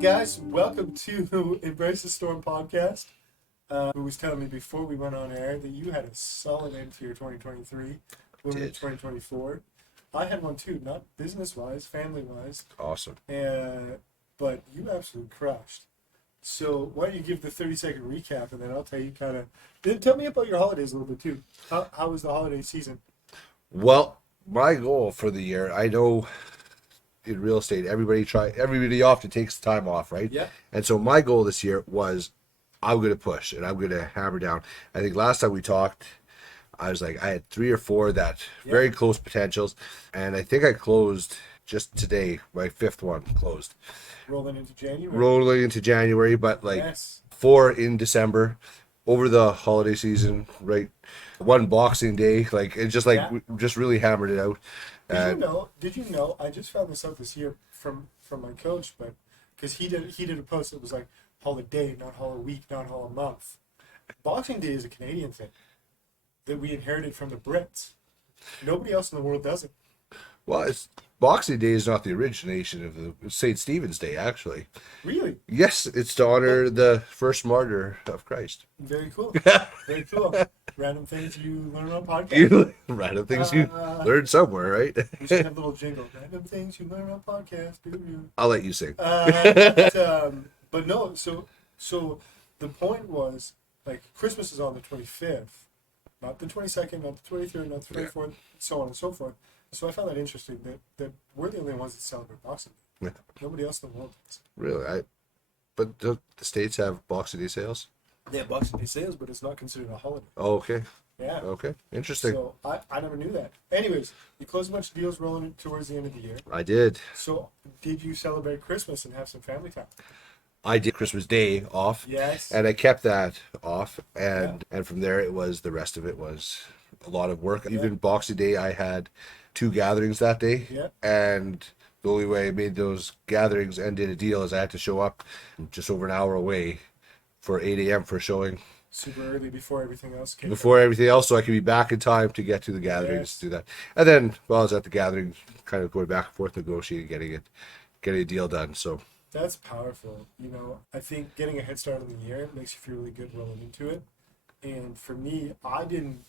guys, welcome to Embrace the Storm podcast. Who was telling me before we went on air that you had a solid end to your 2023, moving into 2024. I had one too, not business-wise, family-wise. Awesome. But you absolutely crushed. So why don't you give the 30-second recap, and then I'll tell you tell me about your holidays a little bit too. How was the holiday season? Well, my goal for the year, I know in real estate, everybody often takes time off, right? Yeah. And so my goal this year was I'm going to push and I'm going to hammer down. I think last time we talked, I was like, I had 3 or 4 that very close potentials. And I think I closed just today, my 5th one closed. Rolling into January, but like 4 in December over the holiday season, right? One Boxing Day, like it just we just really hammered it out. Did you know? I just found this out this year from my coach, but because he did a post that was like holiday, not whole week, not whole month. Boxing Day is a Canadian thing that we inherited from the Brits. Nobody else in the world does it. Well, Boxing Day is not the origination of the St. Stephen's Day, actually. Really? Yes, it's to honor the first martyr of Christ. Very cool. Very cool. Random things you learn on podcast. Random things you learn somewhere, right? We should have a little jingle. Random things you learn on podcast. I'll let you sing. But no, so the point was, like, Christmas is on the 25th, not the 22nd, not the 23rd, not the 24th, so on and so forth. So I found that interesting that we're the only ones that celebrate Boxing Day. Yeah. Nobody else in the world does. Really? But do the States have Boxing Day sales? They have Boxing Day sales, but it's not considered a holiday. Oh, okay. Yeah. Okay. Interesting. So I never knew that. Anyways, you closed a bunch of deals rolling towards the end of the year. I did. So did you celebrate Christmas and have some family time? I did Christmas Day off. Yes. And I kept that off. And from there, the rest of it was a lot of work. Even Boxing Day, I had 2 gatherings that day. Yeah. And the only way I made those gatherings and did a deal is I had to show up just over an hour away for 8 a.m. for showing. Super early before everything else came. So I could be back in time to get to the gatherings to do that. And then while I was at the gathering, kind of going back and forth, negotiating, getting a deal done. So that's powerful. I think getting a head start on the year makes you feel really good rolling into it. And for me, I didn't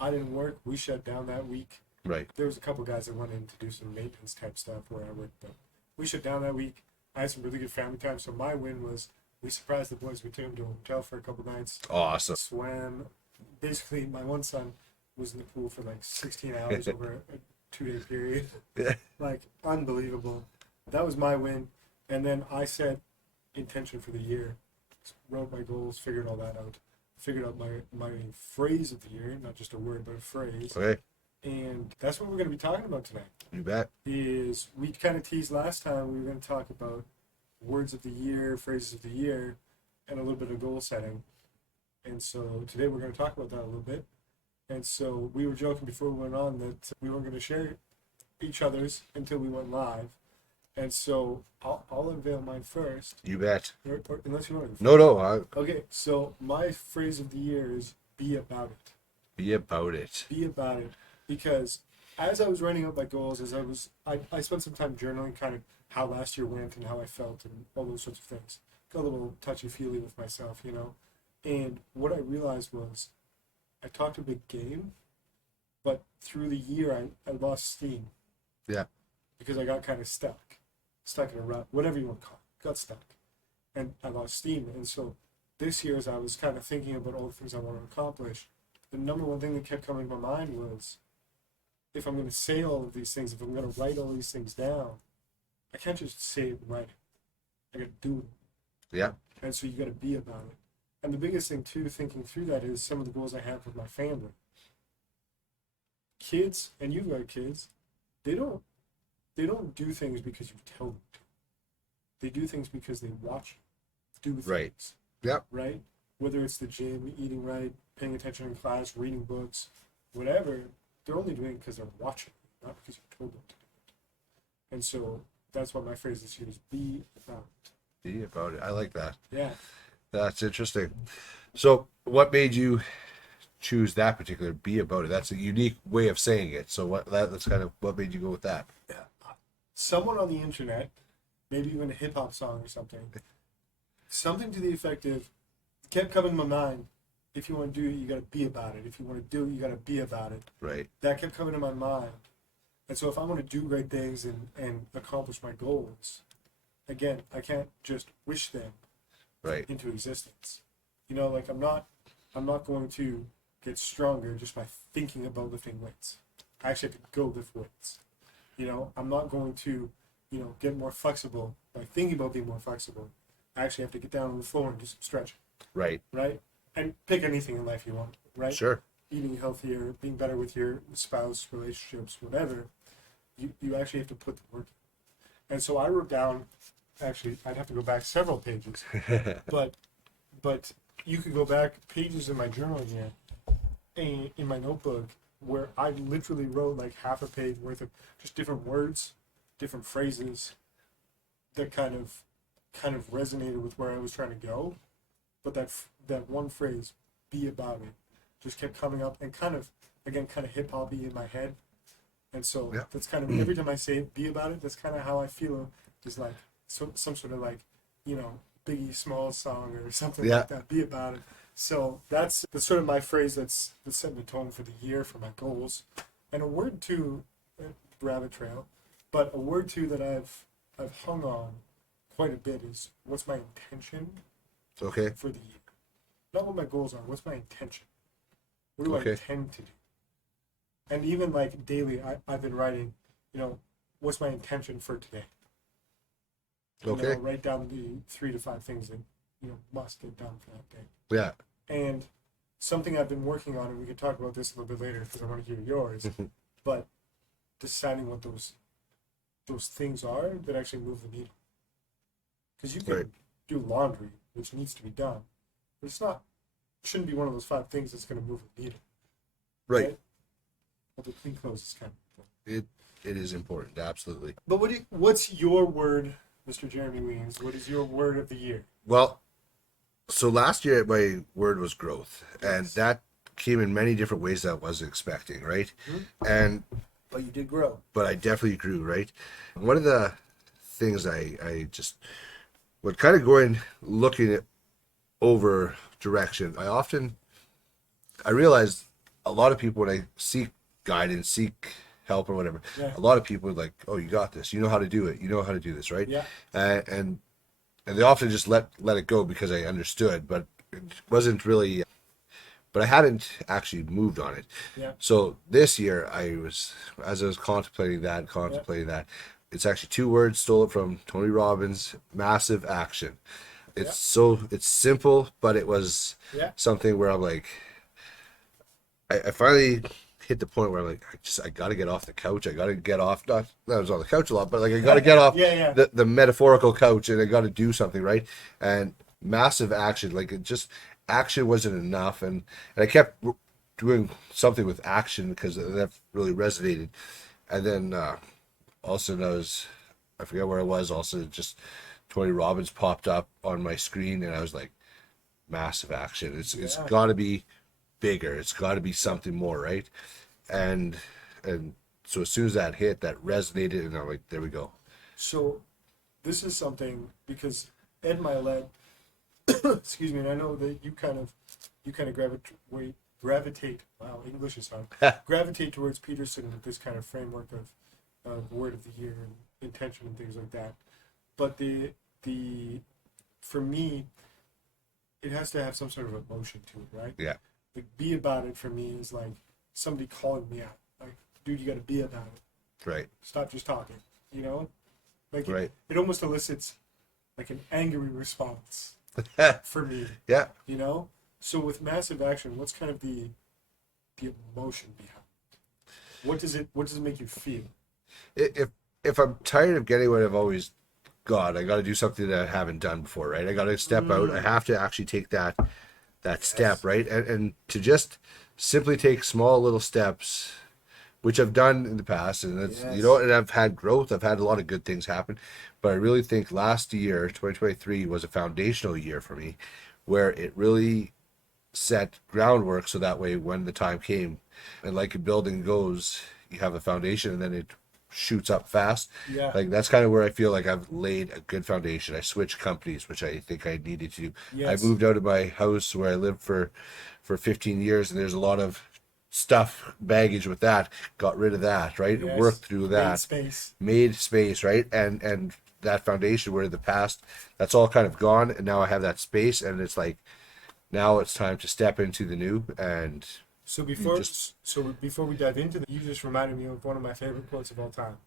work. We shut down that week. Right. There was a couple guys that went in to do some maintenance type stuff where I worked, but we shut down that week. I had some really good family time. So my win was we surprised the boys. We took them to a hotel for a couple nights. Awesome. Swam. Basically, my one son was in the pool for like 16 hours over a 2-day period. Yeah. Like, unbelievable. That was my win. And then I set intention for the year, wrote my goals, figured all that out, figured out my phrase of the year, not just a word, but a phrase. Okay. And that's what we're going to be talking about tonight. You bet. Is we kind of teased last time we were going to talk about words of the year, phrases of the year, and a little bit of goal setting. And so today we're going to talk about that a little bit. And so we were joking before we went on that we weren't going to share each other's until we went live. And so I'll unveil mine first. You bet. Or unless you want to. No. Okay, so my phrase of the year is be about it. Be about it. Be about it. Because as I was writing out my goals, I spent some time journaling kind of how last year went and how I felt and all those sorts of things. Got a little touchy-feely with myself, And what I realized was I talked a big game, but through the year I lost steam. Yeah. Because I got kind of stuck in a rut, whatever you want to call it, got stuck. And I lost steam. And so this year, as I was kind of thinking about all the things I want to accomplish, the number one thing that kept coming to my mind was, if I'm going to say all of these things, if I'm going to write all these things down, I can't just say it and write it. I got to do it. Yeah. And so you got to be about it. And the biggest thing, too, thinking through that is some of the goals I have with my family. Kids, and you've got kids, they don't do things because you tell them to. They do things because they watch you do things. Right. Yep. Right? Whether it's the gym, eating right, paying attention in class, reading books, whatever, they're only doing it because they're watching, not because you told them to do it. And so that's what my phrase this year is: be about it. Be about it. I like that. Yeah. That's interesting. So what made you choose that particular be about it? That's a unique way of saying it. So that's kind of what made you go with that? Someone on the internet maybe even a hip hop song or something. Something to the effect of, kept coming to my mind. If you want to do it, you got to be about it. If you want to do it, you got to be about it. Right. That kept coming to my mind. And so if I want to do great things and accomplish my goals, again, I can't just wish them Right. into existence. You know, like I'm not going to get stronger just by thinking about lifting weights. I actually have to go lift weights. You know, I'm not going to, get more flexible by thinking about being more flexible. I actually have to get down on the floor and do some stretching. Right. Right? And pick anything in life you want, right? Sure. Eating healthier, being better with your spouse, relationships, whatever. You actually have to put the work in. And so I wrote down, actually, I'd have to go back several pages, but you could go back pages in my journal here, in my notebook, where I literally wrote like half a page worth of just different words, different phrases that kind of resonated with where I was trying to go. But that one phrase, "be about it," just kept coming up and kind of hip hoppy in my head. And so Yeah. that's kind of, every time I say it, "be about it," that's kind of how I feel. Is like some sort of like, Biggie Smalls song or something Yeah. like that. Be about it. So that's sort of my phrase that's setting the tone for the year for my goals. And a word too, rabbit trail, but a word too that I've hung on quite a bit is, what's my intention Okay. for the year? Not what my goals are. What's my intention? What do I Okay. intend to do? And even like daily, I've been writing, what's my intention for today? Okay. Write down the 3 to 5 things that, must get done for that day. Yeah. And something I've been working on, and we can talk about this a little bit later because I want to hear yours, but deciding what those things are that actually move the needle. Because you can Right. do laundry, which needs to be done, but shouldn't be one of those 5 things that's going to move the needle. Right. Although clean clothes is kind of It is important. Absolutely. But what's your word, Mr. Jeremy Weems? What is your word of the year? Well, so last year my word was growth, and Yes. that came in many different ways that I wasn't expecting, right? Mhm. And But you did grow. but I definitely grew, right? One of the things I just when kind of going looking at over direction, I realized a lot of people, when I seek guidance, seek help or whatever, Yeah. a lot of people are like, "Oh, you got this. You know how to do it. You know how to do this, right?" Yeah. And they often just let it go because I understood, but it wasn't really. But I hadn't actually moved on it. Yeah. So this year, as I was contemplating that, it's actually 2 words, stole it from Tony Robbins: massive action. It's simple, but it was Yeah. something where I'm like, I finally hit the point where I'm like, I got to get off the couch. I got to get off. Not that I was on the couch a lot, but like I got to get off Yeah. the metaphorical couch, and I got to do something, right? And massive action, like action wasn't enough, and I kept doing something with action because that really resonated. And then all of a sudden I forget where I was. Also, just Tony Robbins popped up on my screen, and I was like, massive action. It's Yeah. got to be bigger. It's got to be something more, right? And so as soon as that hit, that resonated, and I'm like, there we go. So this is something, because Ed Milet, excuse me, and I know that you kind of gravitate. Wow, English is hard. Gravitate towards Peterson with this kind of framework of word of the year and intention and things like that. But the for me, it has to have some sort of emotion to it, right? Yeah. Like, be about it for me is like somebody calling me out. Like, dude, you got to be about it. Right. Stop just talking. Like Right. it almost elicits like an angry response for me. Yeah. So with massive action, what's kind of the emotion behind it? What does it make you feel? If I'm tired of getting what I've always got, I got to do something that I haven't done before, right? I got to step out. I have to actually take that step, right? And to just simply take small little steps, which I've done in the past, and it's Yes. and I've had growth. I've had a lot of good things happen, but I really think last year, 2023, was a foundational year for me, where it really set groundwork so that way when the time came, and like a building goes, you have a foundation, and then it shoots up fast. Yeah. Like that's kind of where I feel like I've laid a good foundation. I switched companies, which I think I needed to do. Yes. I moved out of my house where I lived for 15 years, and there's a lot of stuff, baggage with that. Got rid of that, right? Yes. Worked through that. Made Space, right? And that foundation where in the past, that's all kind of gone, and now I have that space, and it's like now it's time to step into the new. And so before we dive into that, you just reminded me of one of my favorite quotes of all time.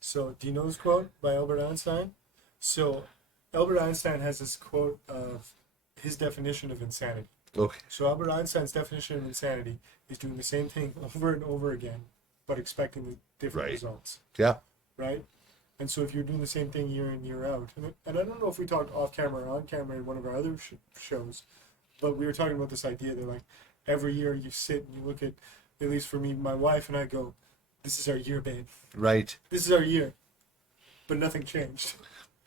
So do you know this quote by Albert Einstein? So Albert Einstein has this quote of his definition of insanity. Okay. So Albert Einstein's definition of insanity is doing the same thing over and over again, but expecting the different results. Yeah. Right? And so if you're doing the same thing year in, year out, and I don't know if we talked off camera or on camera in one of our other shows, but we were talking about this idea that like every year you sit and you look at least for me, my wife and I go, this is our year, babe. Right. This is our year. But nothing changed.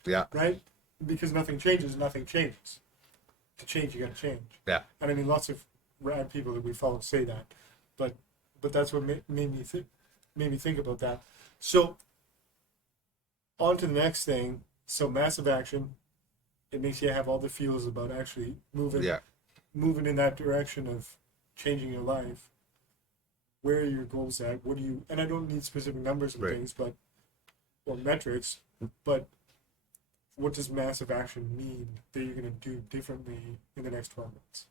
Yeah. Right? Because nothing changes, nothing changes. To change, you got to change. Yeah. And I mean, lots of rad people that we follow say that, but that's what made me think about that. So, on to the next thing. So, massive action. It makes you have all the feels about actually moving in that direction of changing your life. Where are your goals at? What do you? And I don't need specific numbers and things, or metrics, but what does massive action mean that you're going to do differently in the next 12 months?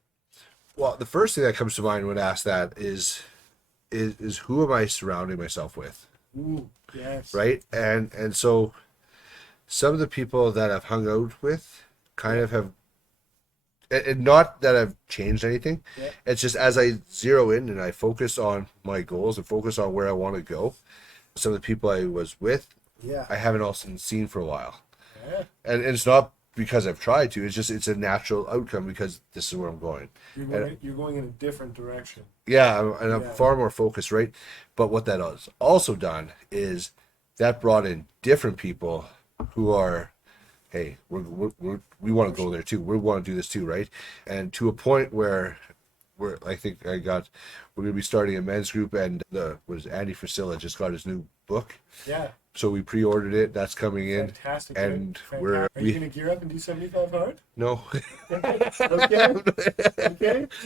Well, the first thing that comes to mind when asked that is who am I surrounding myself with? Ooh, yes. Right? And so some of the people that I've hung out with kind of have, and not that I've changed anything. Yeah. It's just as I zero in and I focus on my goals and focus on where I want to go, some of the people I was with, I haven't also seen for a while. Yeah. And it's not because I've tried to. It's a natural outcome because this is where I'm going. You're going in a different direction. Yeah, and I'm far more focused, right? But what that has also done is that brought in different people who are, hey, we want to go there too. We want to do this too, right? And to a point where I think we're going to be starting a men's group, and Andy Frisella just got his new book. Yeah. So we pre-ordered it. That's coming in. Fantastic. And Are you going to gear up and do 75 hard? No. Okay.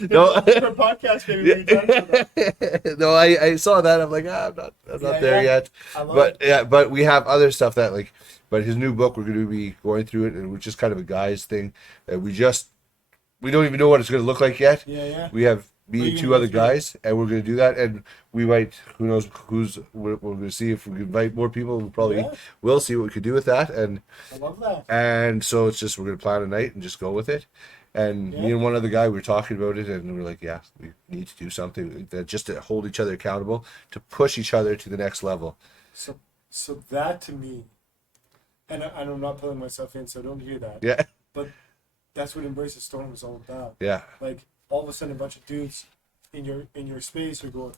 No. For podcast, maybe. No, I saw that. I'm like, I'm not there yet. But we have other stuff that but his new book, we're going to be going through it, and it's just kind of a guy's thing. We don't even know what it's going to look like yet. Yeah. We have me and two other guys, and we're going to do that, and we might, who knows we're going to see if we can invite more people. We probably will see what we could do with that. And I love that. And so it's just, we're going to plan a night and just go with it. And me and one other guy, we were talking about it, and we were like, we need to do something just to hold each other accountable, to push each other to the next level. So that to me, and I'm not pulling myself in, so don't hear that. Yeah. But that's what Embrace the Storm is all about. Yeah. Like, all of a sudden, a bunch of dudes in your space are going,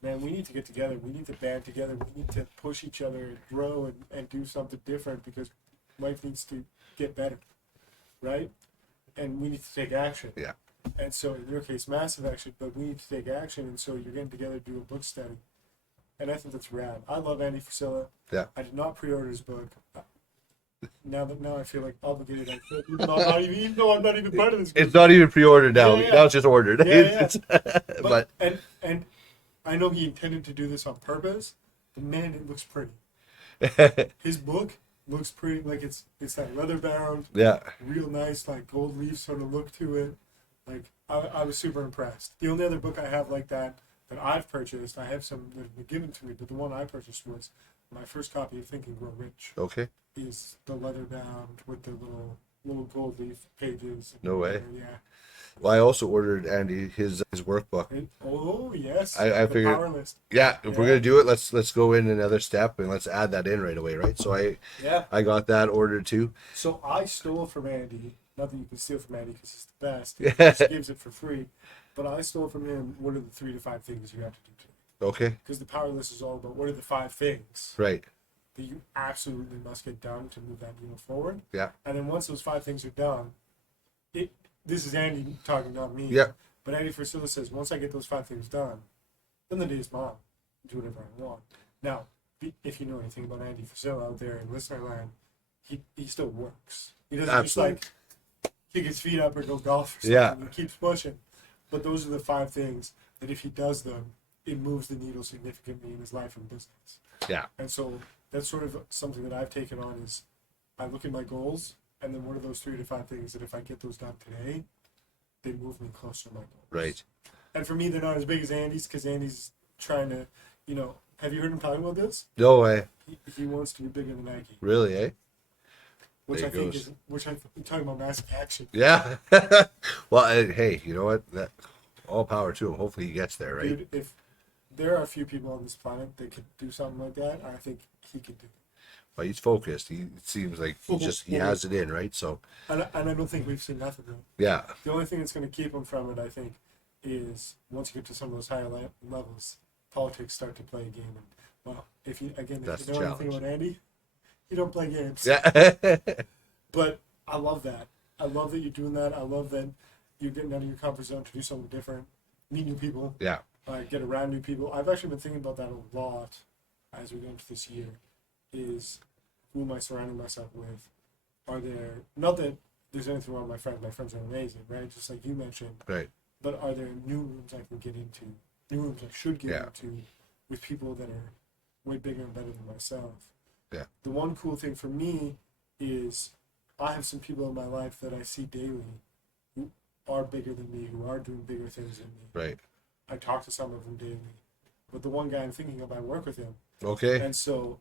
man, we need to get together. We need to band together. We need to push each other and grow and do something different because life needs to get better, right? And we need to take action. Yeah. And so, in your case, massive action, but we need to take action. And so, you're getting together to do a book study. And I think that's rad. I love Andy Frisella. Yeah. I did not pre-order his book. Now I feel like obligated. Even though I'm not even part of this group. It's not even pre-ordered now. Now it's just ordered. Yeah. But and I know he intended to do this on purpose, but man, it looks pretty. His book looks pretty. Like it's that leather bound. Yeah. Real nice, like gold leaf sort of look to it. Like I was super impressed. The only other book I have like that I've purchased, I have some that have been given to me, but the one I purchased was my first copy of Think and Grow Rich. Okay. Is the leather bound with the little gold leaf pages. No way. Yeah. Well, I also ordered Andy his workbook. Oh yes. I figured. Power list. Yeah, if we're gonna do it, let's go in another step and let's add that in right away, right? So I got that ordered too. So I stole from Andy. Not that you can steal from Andy because he's the best. He just gives it for free. But I stole from him. What are the 3 to 5 things you have to do today? Okay. Because the power list is all about what are the 5 things. Right. That you absolutely must get done to move that needle forward. Yeah. And then once those 5 things are done, this is Andy talking, not me. Yeah. But Andy Frisella says, once I get those 5 things done, then the day is mine. Do whatever I want. Now, if you know anything about Andy Frisell out there in listener land, he still works. He doesn't Absolutely. just like kick his feet up or go golf or something. Yeah. He keeps pushing. But those are the 5 things that if he does them, it moves the needle significantly in his life and business. Yeah. And so that's sort of something that I've taken on is I look at my goals, and then what are those 3 to 5 things that if I get those done today, they move me closer to my goals. Right. And for me, they're not as big as Andy's because Andy's trying to, have you heard him talking about this? No way. He wants to be bigger than Nike, Really, eh? which There I it think goes. is, which I'm talking about massive action. Yeah. Well, hey, you know what? That all power to him. Hopefully he gets there, right? Dude, if there are a few people on this planet that could do something like that, I think he could do it. Well, he's focused. It seems like he has it in, right? So And I don't think we've seen nothing of it. yeah, The only thing that's going to keep him from it, I think, is once you get to some of those higher levels, politics start to play a game. And well, if you That's the know anything challenge. about Andy, you don't play games. yeah, But I love that. I love that you're doing that. I love that you're getting out of your comfort zone to do something different, meet new people, yeah, get around new people. I've actually been thinking about that a lot as we go into this year. Is who am I surrounding myself with? Are there, not that there's anything wrong with my friends. My friends are amazing, right? Just like you mentioned. right, But are there new rooms I can get into? New rooms I should get Yeah. into with people that are way bigger and better than myself. Yeah. The one cool thing for me is I have some people in my life that I see daily who are bigger than me, who are doing bigger things than me. right. I talk to some of them daily. But the one guy I'm thinking of, I work with him. Okay. And so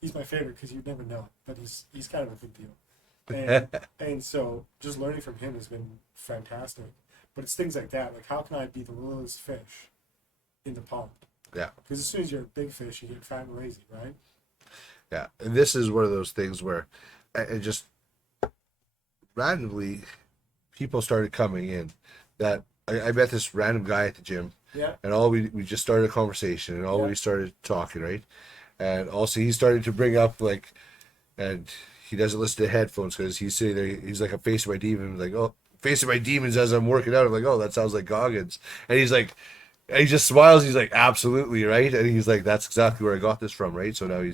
he's my favorite because you'd never know, but he's kind of a big deal. And so just learning from him has been fantastic. But it's things like that, like how can I be the littlest fish in the pond? Yeah. Because as soon as you're a big fish, you get fat and lazy, right? Yeah, and this is one of those things where I just randomly people started coming in that I met this random guy at the gym. Yeah. And we just started a conversation and Yeah. we started talking, right? And also he started to bring up like, and he doesn't listen to headphones because he's sitting there, he's like, I'm facing my demons, like, oh, facing my demons as I'm working out. I'm like, oh, that sounds like Goggins. And he's like, and he just smiles, he's like, absolutely, right? And he's like, that's exactly where I got this from, right? So now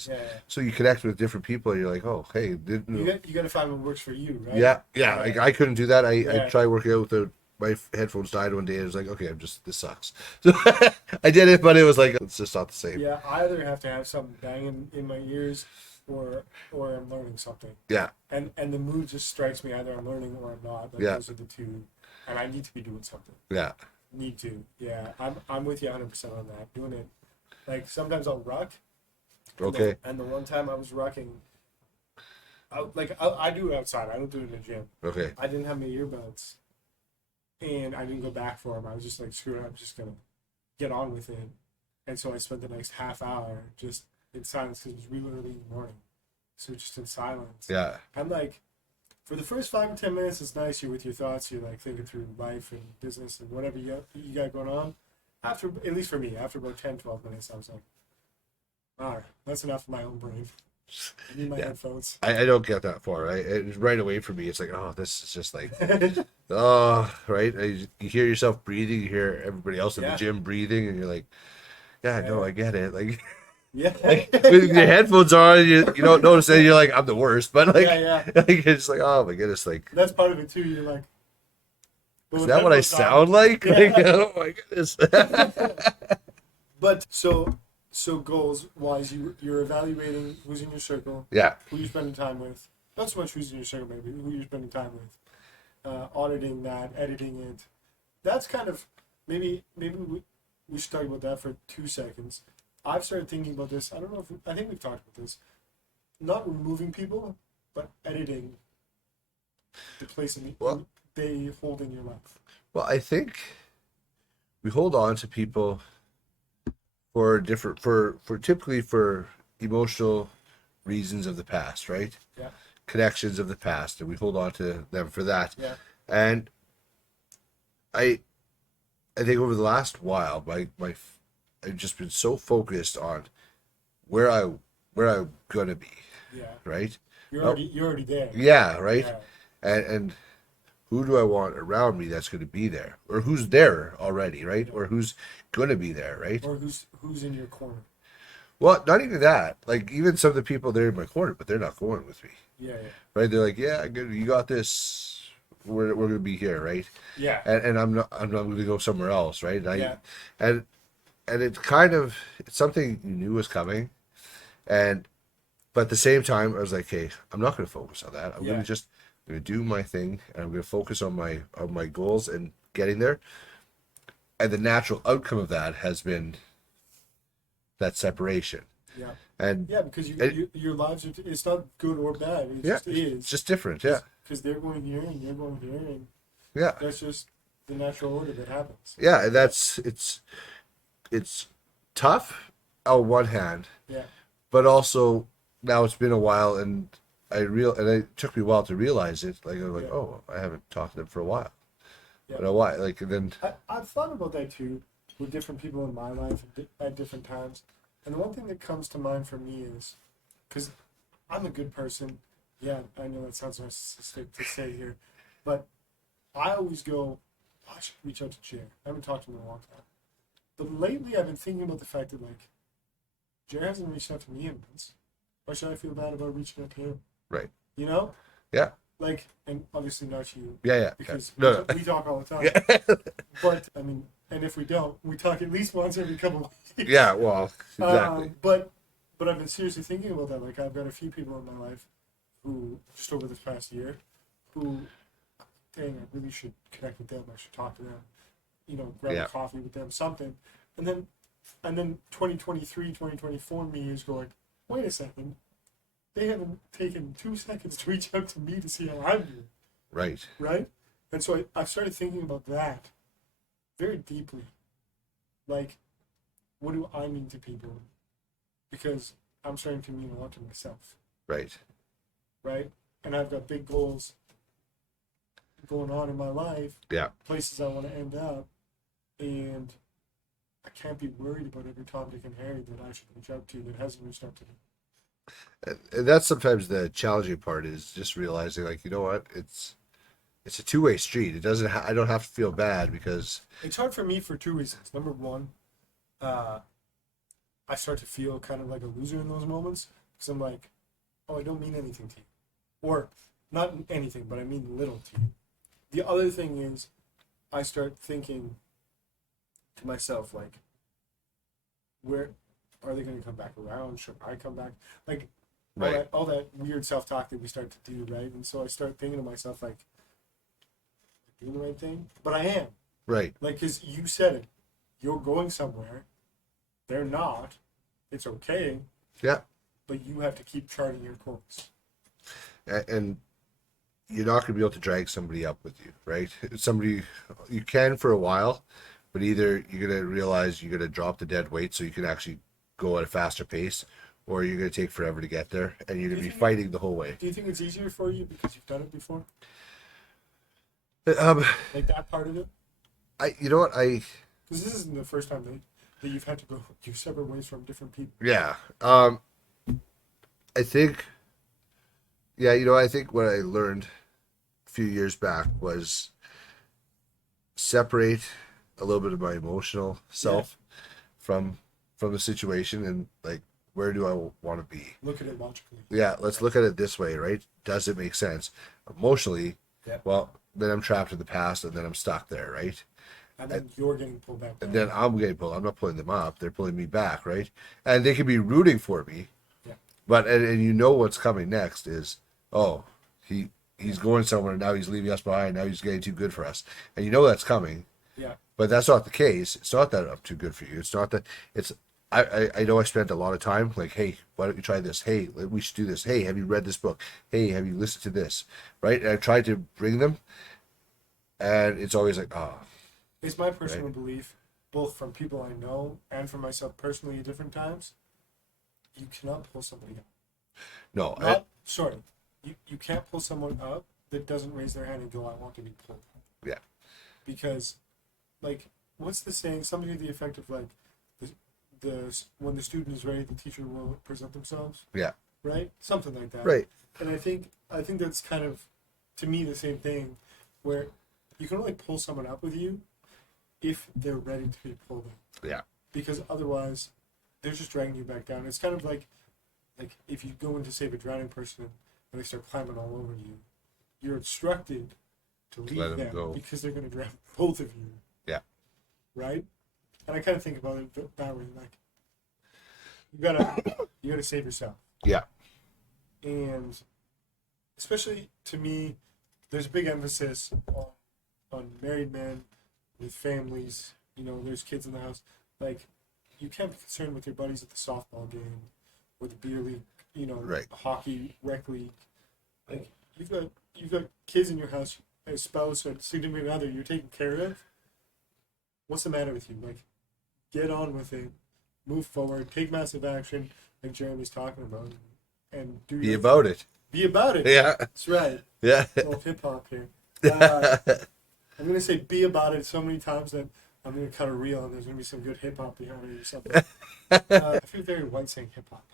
so you connect with different people and you're like, oh, hey, You got to find what works for you, right? yeah. Like, I couldn't do that. I Yeah. tried working out without my headphones died one day. And I was like, okay, this sucks. So I did it, but it was like, it's just not the same. Yeah, I either have to have something banging in my ears or I'm learning something. Yeah. And the mood just strikes me, either I'm learning or I'm not. Like, Yeah. those are the two. And I need to be doing something. Yeah. Need to. Yeah. I'm with you 100% on that. Doing it. Like, sometimes I'll ruck. Okay. And the one time I was rucking, I do it outside. I don't do it in the gym. Okay. I didn't have my earbuds. And I didn't go back for them. I was just like, screw it, I'm just going to get on with it. And so I spent the next half hour just in silence because it was really early in the morning. So just in silence. Yeah. I'm like, for the first 5 or 10 minutes, it's nice. You're with your thoughts. You're like thinking through life and business and whatever you got going on. After, at least for me, after about 10, 12 minutes, I was like, all right, that's enough of my own brain. I need my headphones. I don't get that far. Right away for me, it's like, oh, this is just like, oh, right. You hear yourself breathing, you hear everybody else in the gym breathing, and you're like, yeah, no, I get it. Like, Yeah. with your headphones on, you don't notice that you're like, I'm the worst, but like, like it's like, oh my goodness, like that's part of it too. You're like, is that what I sound like? Like, oh my goodness. But so goals wise, you're evaluating who's in your circle, who you're spending time with. Not so much who's in your circle, maybe who you're spending time with. Auditing that, editing it. That's kind of maybe we should talk about that for 2 seconds. I've started thinking about this. I don't know if I think we've talked about this. Not removing people, but editing the place they hold in your life. Well, I think we hold on to people for typically for emotional reasons of the past, right? Yeah. Connections of the past, and we hold on to them for that. Yeah. And I think over the last while, I've just been so focused on where I'm gonna be. Yeah. Right. You're already there. Yeah. Right. Yeah. And who do I want around me that's going to be there, or who's there already, right? Or who's going to be there, right? Or who's in your corner. Well, not even that. Like even some of the people there in my corner, but they're not going with me. Yeah, yeah, Right? They're like, yeah, good, you got this. We're gonna be here, right? yeah, And I'm not gonna go somewhere else, right? yeah, And and it's kind of it's something you knew was coming, and but at the same time, I was like, hey, I'm not gonna focus on that. yeah, I'm gonna do my thing, and I'm gonna focus on my goals and getting there. And the natural outcome of that has been that separation. yeah. And Yeah, because and your lives are, it's not good or bad. It yeah, just it's is. just different. Yeah, Because they're going here and you're going here, and yeah, that's just the natural order that happens. yeah. And that's it's tough on one hand, Yeah, but also now it's been a while, and it took me a while to realize it. Like I'm like, yeah, oh, I haven't talked to them for a while. I yeah. don't know why. Like and then I've thought about that too with different people in my life at different times. And the one thing that comes to mind for me is because I'm a good person. Yeah, I know that sounds narcissistic to say here, but I always go, oh, I should reach out to Jer. I haven't talked to him in a long time. But lately I've been thinking about the fact that, like, Jer hasn't reached out to me in months. Why should I feel bad about reaching out to him? right, You know? yeah, Like, and obviously not to you, yeah, yeah. because No, no. we talk all the time. Yeah, But, I mean, and if we don't, we talk at least once every couple of weeks. yeah. Well, exactly. But I've been seriously thinking about that. Like, I've got a few people in my life who, just over this past year, who, dang, I really should connect with them. I should talk to them. You know, grab Yeah. a coffee with them, something. And then 2023, 2024 me is going, wait a second. They haven't taken 2 seconds to reach out to me to see how I'm doing, Right. right? And so I've started thinking about that very deeply. Like, what do I mean to people? Because I'm starting to mean a lot to myself, Right. right? And I've got big goals going on in my life, Yeah. places I want to end up, and I can't be worried about every Tom, Dick, and Harry that I should reach out to that hasn't reached out to me. And that's sometimes the challenging part is just realizing, like, you know what, it's a two-way street. It doesn't. I don't have to feel bad because It's hard for me for 2 reasons. Number one, I start to feel kind of like a loser in those moments because I'm like, oh, I don't mean anything to you. Or not anything, but I mean little to you. The other thing is I start thinking to myself, like, where are they going to come back around? Should I come back? Like, right. all that weird self-talk that we start to do, right? And so I start thinking to myself, like, doing the right thing? But I am. Right. Like, because you said it. You're going somewhere. They're not. It's okay. Yeah. But you have to keep charting your course. And you're not going to be able to drag somebody up with you, right? Somebody you can for a while, but either you're going to realize you're going to drop the dead weight so you can actually go at a faster pace, or you're going to take forever to get there, and you're going to be fighting the whole way. Do you think it's easier for you because you've done it before? Um, Like that part of it? you know what, Because this isn't the first time that you've had to go your separate ways from different people. yeah, I think, yeah, I think what I learned a few years back was separate a little bit of my emotional self from the situation, and like, where do I want to be? Look at it logically. Yeah, let's look at it this way, right? Does it make sense? Emotionally, well, then I'm trapped in the past, and then I'm stuck there, right? And then you're getting pulled back down. And then I'm getting pulled. I'm not pulling them up. They're pulling me back, right? And they can be rooting for me. Yeah. But and you know what's coming next is, oh, he's going somewhere now. He's leaving us behind. Now he's getting too good for us, and you know that's coming. Yeah. But that's not the case. It's not that I'm too good for you. It's not that. It's I know I spent a lot of time like, hey, why don't you try this? Hey, we should do this. Hey, have you read this book? Hey, have you listened to this? Right? And I tried to bring them, and it's always like, oh. It's my personal belief, both from people I know and from myself personally at different times, you cannot pull somebody up. No. You can't pull someone up that doesn't raise their hand and go, I want to be pulled up. Yeah. Because, like, what's the saying? Something to the effect of, like, when the student is ready, the teacher will present themselves. Yeah. Right? Something like that. Right. And I think that's kind of, to me, the same thing, where you can only pull someone up with you if they're ready to be pulled in. Yeah. Because otherwise, they're just dragging you back down. It's kind of like if you go in to save a drowning person and they start climbing all over you, you're instructed to leave Let 'em them go. because they're going to drown both of you. Yeah. Right? And I kind of think about it that way, like you gotta save yourself. Yeah. And especially to me, there's a big emphasis on married men with families. You know, there's kids in the house. Like, you can't be concerned with your buddies at the softball game or the beer league. You know, Right. hockey, rec league. Like, you've got kids in your house, a spouse or a significant other you're taking care of. What's the matter with you? Like, get on with it, move forward, take massive action, like Jeremy's talking about, and do Be about it. Be about it. Yeah. That's right. Yeah. A little hip hop here. I'm gonna say "be about it" so many times that I'm gonna cut a reel and there's gonna be some good hip hop behind it or something. I feel very white saying hip hop.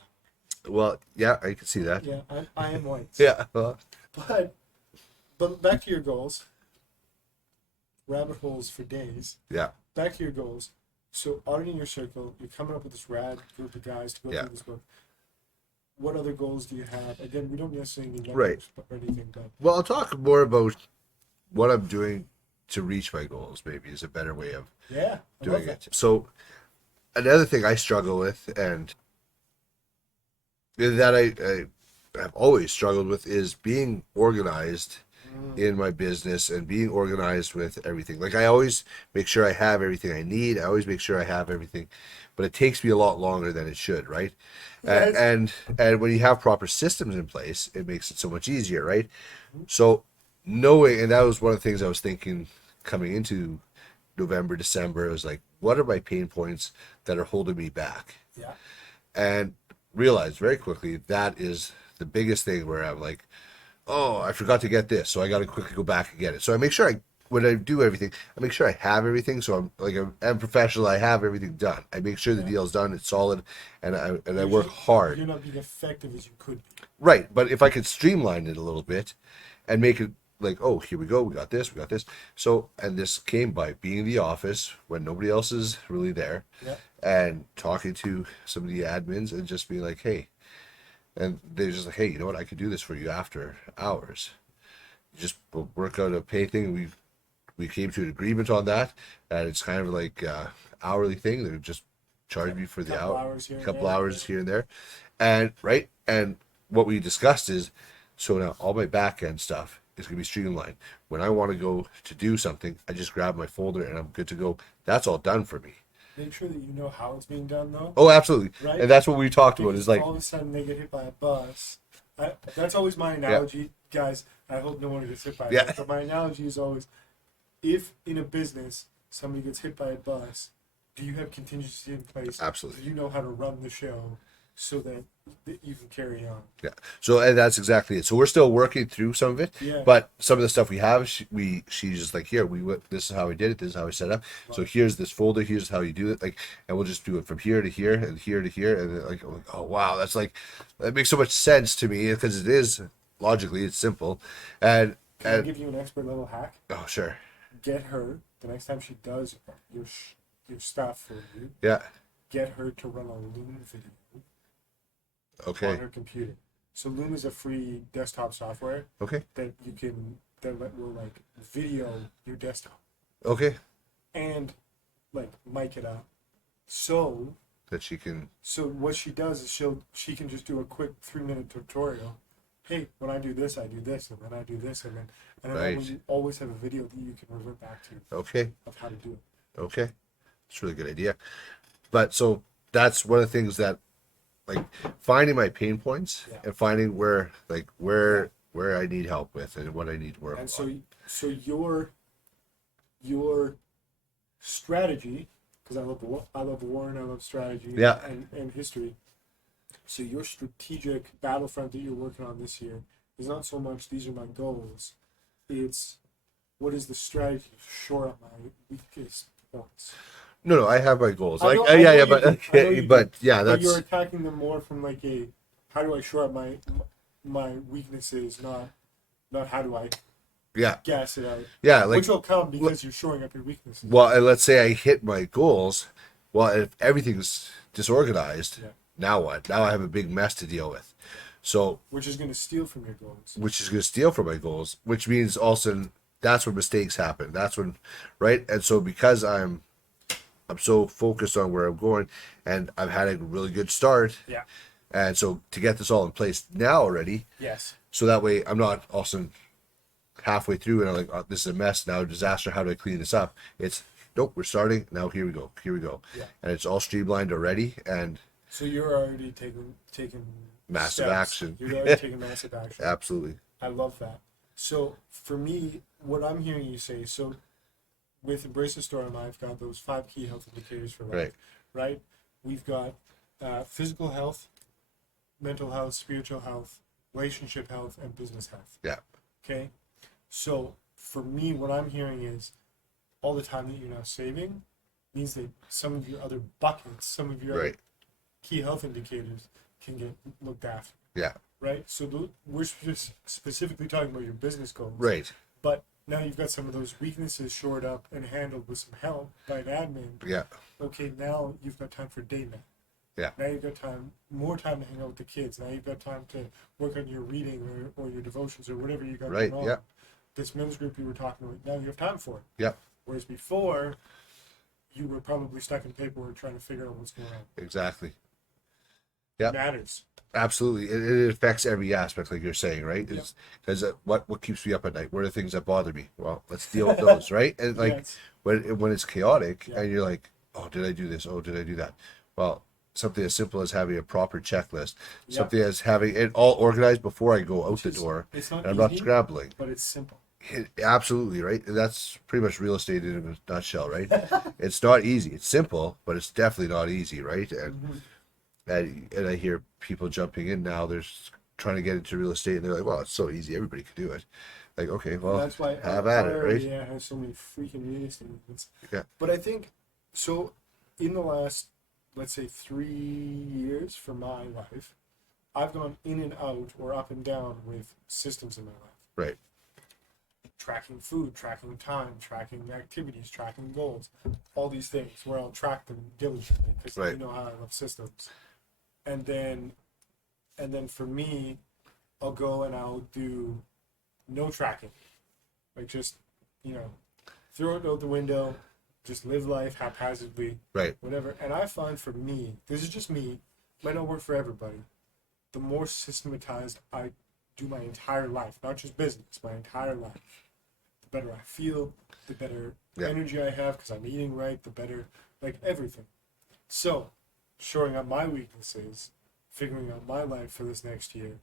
Well, yeah, I can see that. Yeah, I am white. Yeah. Well, But back to your goals. Rabbit holes for days. yeah. Back to your goals. So auditing your circle, you're coming up with this rad group of guys to go Yeah. through this book. What other goals do you have? Again, we don't necessarily need Right. numbers or anything, but Well, I'll talk more about what I'm doing to reach my goals, maybe is a better way of yeah, I love doing that. it. So another thing I struggle with, and that I have always struggled with, is being organized in my business and being organized with everything. Like, I always make sure I have everything I need. I always make sure I have everything, but it takes me a lot longer than it should, right? Yes. And when you have proper systems in place, it makes it so much easier, right? So knowing, and that was one of the things I was thinking coming into November, December, it was like, what are my pain points that are holding me back? Yeah. And realized very quickly that is the biggest thing, where I'm like, oh, I forgot to get this, so I got to quickly go back and get it. So I make sure when I do everything, I make sure I have everything. So I'm professional. I have everything done. I make sure the deal's done. It's solid, and I work hard. You're not being effective as you could be. Right, but if I could streamline it a little bit and make it like, oh, here we go, we got this. So, and this came by being in the office when nobody else is really there, Yeah. and talking to some of the admins and just being like, hey, and they're just like, hey, you know what, I could do this for you after hours. Just work out a pay thing. We came to an agreement on that, and it's kind of like hourly thing. They just charge me for the Couple hour, hours here and couple there. hours here and there, and right. And what we discussed is, so now all my back end stuff is gonna be streamlined. When I want to go to do something, I just grab my folder and I'm good to go. That's all done for me. Make sure that you know how it's being done, though. Oh, absolutely. Right? And that's what we talked about. Because Is like, all of a sudden they get hit by a bus. That's always my analogy, guys. I hope no one gets hit by a bus. But my analogy is always, if in a business somebody gets hit by a bus, do you have contingency in place? Absolutely. Do you know how to run the show so that you can carry on? yeah. So, and that's exactly it. So we're still working through some of it, Yeah. but some of the stuff we have, she's just like, here, this is how I did it. This is how I set up. So here's this folder. Here's how you do it. Like, and we'll just do it from here to here and here to here. And then, like, oh wow, that makes so much sense to me, because it is logically, it's simple. And Can I give you an expert level hack? oh sure, Get her, the next time she does your stuff for you, yeah, get her to run a Loom video on okay, her computer. So Loom is a free desktop software okay, that will like video your desktop okay, and like mic it up. So that she can, what she does is she can just do a quick 3-minute tutorial. Hey, when I do this, I do this, and then I do this, and then Right. you always have a video that you can revert back to okay, of how to do it. okay. It's a really good idea. But so that's one of the things that, like, finding my pain points Yeah. and finding where I need help with and what I need to work And on. so your strategy, because I love war and I love strategy Yeah. and history. So your strategic battlefront that you're working on this year is not so much these are my goals. It's what is the strategy to shore up my weakest points. No, I have my goals. I Like, know- I know yeah, you but do. I know you do. but yeah, But you're that's attacking them more from like a how do I shore up my weaknesses, not how do I yeah, gas it out. yeah. Like, Which will come because you're shoring up your weaknesses. well, and let's say I hit my goals. Well, if everything's disorganized, Yeah. now what? Now I have a big mess to deal with. So, Which is going to steal from your goals. which is going to steal from my goals, which means also that's when mistakes happen. That's when, right? And so because I'm so focused on where I'm going, and I've had a really good start, Yeah. and so to get this all in place now already, Yes. so that way I'm not also halfway through and I'm like, oh, this is a mess now, disaster. How do I clean this up? It's nope, we're starting now. Here we go. Yeah. And it's all streamlined already, and So you're already taking massive steps. action. You're already taking massive action. Absolutely. I love that. So for me, what I'm hearing you say, so with Embrace the Storm, I've got those 5 key health indicators for life. Right. Right? We've got physical health, mental health, spiritual health, relationship health, and business health. Yeah. Okay? So for me, what I'm hearing is all the time that you're now saving means that some of your other buckets, some of your other Right. key health indicators can get looked after. Yeah. Right? So we're specifically talking about your business goals. Right. But now you've got some of those weaknesses shored up and handled with some help by an admin. Yeah. Okay, now you've got time for date night. Yeah. Now you've got more time to hang out with the kids. Now you've got time to work on your reading or your devotions or whatever you got Right. going on. Yeah. This men's group you were talking about, now you have time for it. Yeah. Whereas before, you were probably stuck in paperwork trying to figure out what's going on. Exactly. Yeah. It matters. Absolutely. It affects every aspect, like you're saying, right? Yep. Because what keeps me up at night? What are the things that bother me? Well, let's deal with those, right? And like Yes. when it's chaotic Yeah. and you're like, oh, did I do this? Oh, did I do that? Well, something as simple as having a proper checklist, Yep. something as having it all organized before I go out the door, It's not and I'm not easy, scrambling. but it's simple. Absolutely, right? And that's pretty much real estate in a nutshell, right? It's not easy. It's simple, but it's definitely not easy, right? And I hear people jumping in now. They're trying to get into real estate, and they're like, "Well, it's so easy. Everybody can do it." Like, okay, well, That's why have at it, our right? area has so many freaking real estate agents. Yeah. But I think so. In the last, let's say, 3 years for my life, I've gone in and out or up and down with systems in my life. Right. Tracking food, tracking time, tracking activities, tracking goals, all these things where I'll track them diligently because Right. you know how I love systems. And then for me, I'll go and I'll do no tracking, like just throw it out the window, just live life haphazardly, Right. whatever. And I find for me, this is just me, might not work for everybody. The more systematized I do my entire life, not just business, my entire life, the better I feel, the better Yeah. energy I have because I'm eating right, the better, like everything. So, shoring up my weaknesses, figuring out my life for this next year,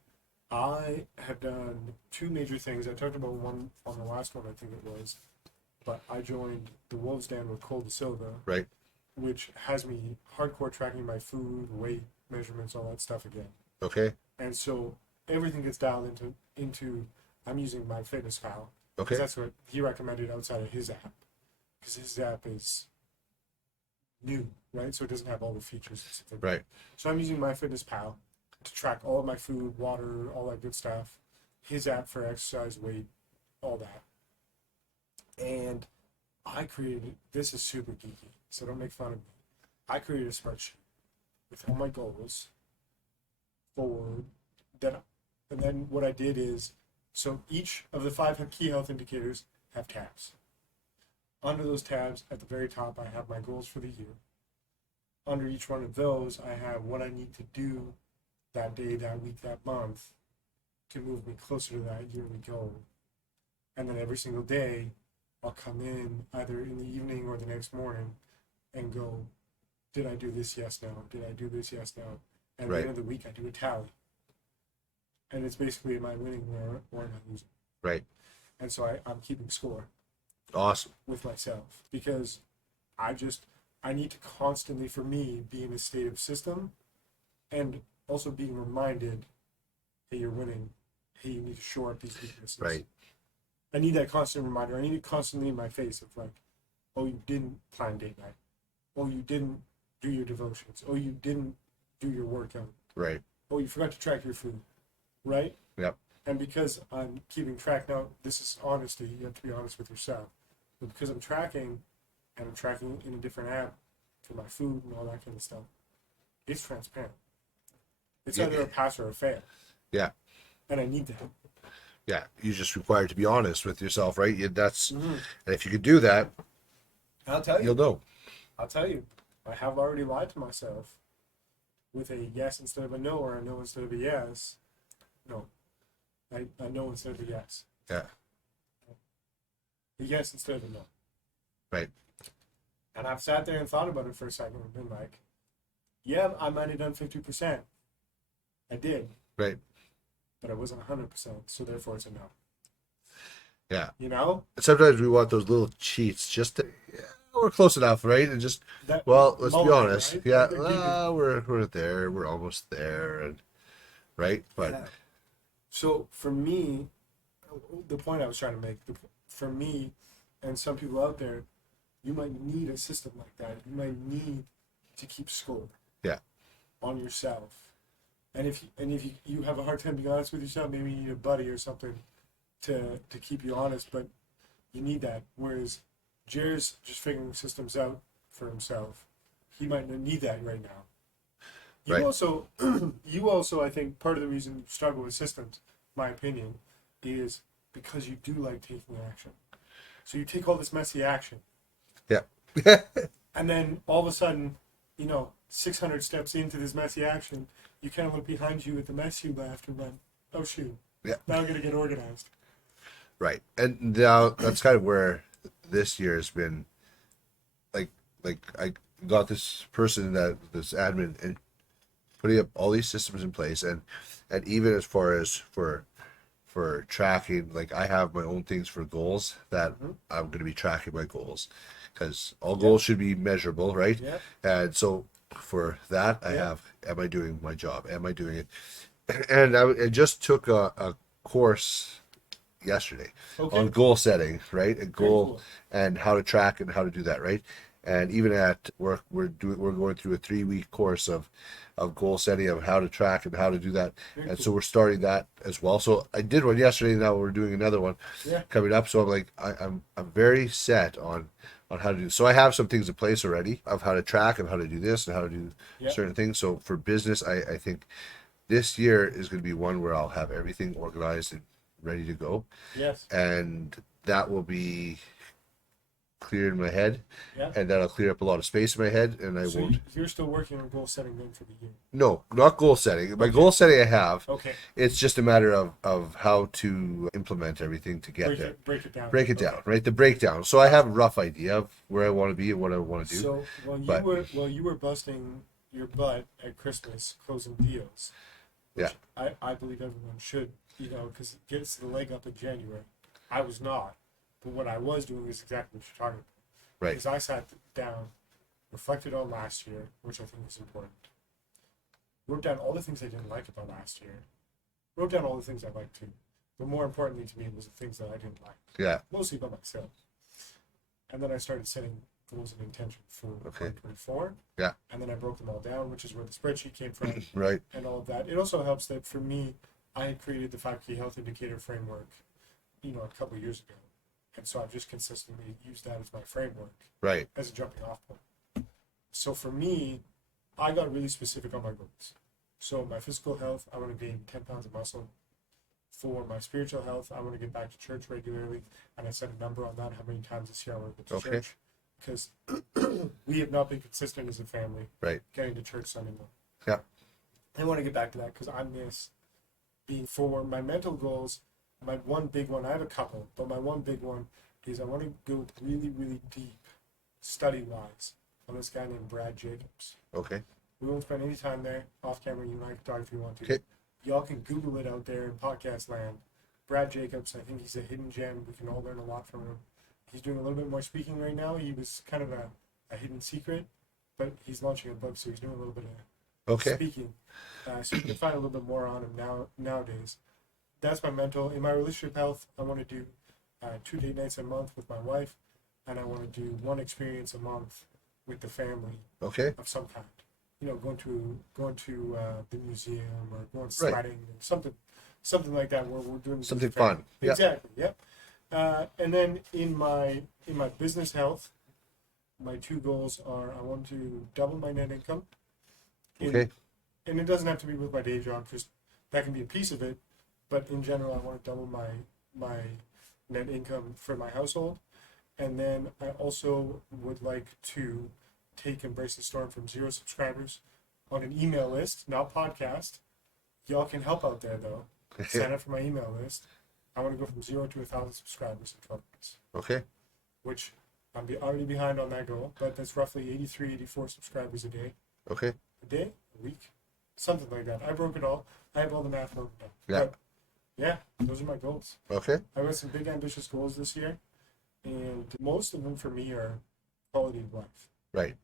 I have done 2 major things. I talked about one on the last one, I think it was, but I joined the Wolves Den with Cole DeSilva, Right. which has me hardcore tracking my food, weight, measurements, all that stuff again. Okay. And so everything gets dialed into I'm using MyFitnessPal. Okay. Because that's what he recommended outside of his app. Because his app is new, right? So it doesn't have all the features. And stuff like that. Right. So I'm using MyFitnessPal to track all of my food, water, all that good stuff. His app for exercise, weight, all that. And I created, this is super geeky, so don't make fun of me. I created a spreadsheet with all my goals for that. And then what I did is, so each of the 5 key health indicators have tabs. Under those tabs, at the very top, I have my goals for the year. Under each one of those, I have what I need to do that day, that week, that month to move me closer to that yearly goal. And then every single day, I'll come in either in the evening or the next morning and go, did I do this? Yes, no. Did I do this? Yes, no. And at Right. the end of the week, I do a tally. And it's basically, am I winning or am I losing? Right. And so I'm keeping score Awesome. with myself because I need to constantly, for me, be in a state of system and also being reminded, hey, you're winning. Hey, you need to shore up these weaknesses. Right. I need that constant reminder. I need it constantly in my face of like, oh, you didn't plan date night. Oh, you didn't do your devotions. Oh, you didn't do your workout. Right. Oh, you forgot to track your food. Right? Yep. And because I'm keeping track now, this is honesty. You have to be honest with yourself. But because I'm tracking, and I'm tracking in a different app for my food and all that kind of stuff, it's transparent. It's Yeah. either a pass or a fail. Yeah. And I need that. Yeah. You're just required to be honest with yourself, right? That's Mm-hmm. and if you could do that, I'll tell you. you'll know. I'll tell you. I have already lied to myself with a yes instead of a no, or a no instead of a yes. No. A no instead of a yes. Yeah. A yes instead of a no. Right. And I've sat there and thought about it for a second and been like, yeah, I might have done 50%. I did. Right. But I wasn't 100%, so therefore it's a no. Yeah. You know? Sometimes we want those little cheats just to, yeah, we're close enough, right? And just, That well, let's be moment, honest. right? Yeah, Like we're there. We're almost there. And right. But yeah. So for me, the point I was trying to make, for me and some people out there, you might need a system like that. You might need to keep score. Yeah. On yourself. And if you have a hard time being honest with yourself, maybe you need a buddy or something to keep you honest, but you need that. Whereas Jer's just figuring systems out for himself. He might not need that right now. You Right. also I think part of the reason you struggle with systems, my opinion, is because you do like taking action. So you take all this messy action. yeah. And then all of a sudden, 600 steps into this messy action, you kind of look behind you at the mess you left and went, oh shoot, Yeah. now I'm going to get organized. Right. And now that's kind of where this year has been. Like I got this person this admin and putting up all these systems in place, and even as far as for tracking, like I have my own things for goals that I'm going to be tracking my goals, because all goals should be measurable, right? Yeah. And so for that, I Yeah. have, am I doing my job? Am I doing it? And I just took a course yesterday Okay. on goal setting, right? A goal cool. and how to track and how to do that, right? And even at work, we're going through a 3-week course of goal setting, of how to track and how to do that. Very And cool. so we're starting that as well. So I did one yesterday. Now we're doing another one Yeah. coming up. So I'm like, I'm very set on how to do. So I have some things in place already of how to track and how to do this and how to do Yeah. certain things. So for business, I think this year is going to be one where I'll have everything organized and ready to go. Yes. And that will be clear in my head, Yeah. and that'll clear up a lot of space in my head, and I So won't. you're still working on goal setting then for the year? No, not goal setting. My Okay. goal setting I have. Okay. It's just a matter of how to implement everything to get there. Break it down. Break it Okay. down, right? The breakdown. So I have a rough idea of where I want to be and what I want to do. So while you were busting your butt at Christmas closing deals, which I believe everyone should, because it gets the leg up in January. I was not, but what I was doing is exactly what you're talking about. Right. Because I sat down, reflected on last year, which I think is important. Wrote down all the things I didn't like about last year. Wrote down all the things I liked too. But more importantly to me was the things that I didn't like. Yeah. Mostly about myself. And then I started setting goals and intention for Okay. 2024. Yeah. And then I broke them all down, which is where the spreadsheet came from. Right. And all of that. It also helps that for me, I had created the 5K health indicator framework, a couple of years ago. And so I've just consistently used that as my framework, Right. as a jumping off point. So for me, I got really specific on my goals. So my physical health, I want to gain 10 pounds of muscle. For my spiritual health, I want to get back to church regularly. And I set a number on that, how many times this year I want to go to Okay. church. Because we have not been consistent as a family Right. getting to church Sunday morning. Yeah. I want to get back to that because I miss being for my mental goals. My one big one, I have a couple, but my one big one is I want to go really, really deep, study-wise, on this guy named Brad Jacobs. Okay. We won't spend any time there. Off camera, you and I can talk if you want to. Okay. Y'all can Google it out there in podcast land. Brad Jacobs, I think he's a hidden gem. We can all learn a lot from him. He's doing a little bit more speaking right now. He was kind of a hidden secret, but he's launching a book, so he's doing a little bit of Okay. speaking. So you can find a little bit more on him nowadays. That's my mental. In my relationship health, I want to do 2 date nights a month with my wife, and I want to do 1 experience a month with the family Okay. of some kind. Going to the museum or going sledding, or something like that, where we're doing Something with the family. fun. Yeah. Exactly. Yep. And then in my business health, my 2 goals are I want to double my net income Okay. And it doesn't have to be with my day job, because that can be a piece of it. But in general, I want to double my net income for my household. And then I also would like to take Embrace the Storm from 0 subscribers on an email list, not podcast. Y'all can help out there, though. Sign up for my email list. I want to go from 0 to 1,000 subscribers in 12 months. Okay. Which I'm already behind on that goal, but that's roughly 83, 84 subscribers a day. Okay. A day? A week? Something like that. I broke it all. I have all the math broken down. Yeah. But yeah, those are my goals. Okay. I've got some big ambitious goals this year, and most of them for me are quality of life. Right.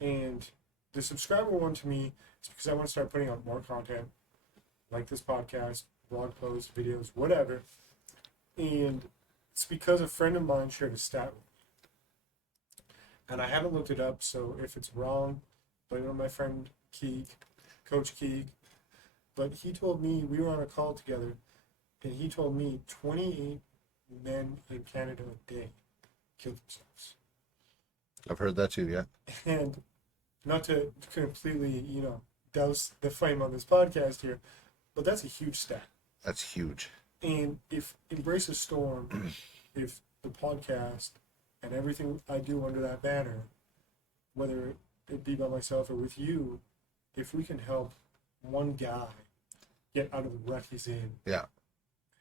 And the subscriber one to me is because I want to start putting out more content, like this podcast, blog posts, videos, whatever. And it's because a friend of mine shared a stat with me. And I haven't looked it up, so if it's wrong, blame it on my friend Keeg, Coach Keeg. But he told me, we were on a call together, and he told me 28 men in Canada a day kill themselves. I've heard that too, yeah. And not to completely, douse the flame on this podcast here, but that's a huge stat. That's huge. And if Embrace the Storm, if the podcast and everything I do under that banner, whether it be by myself or with you, if we can help one guy get out of the rut he's in, Yeah.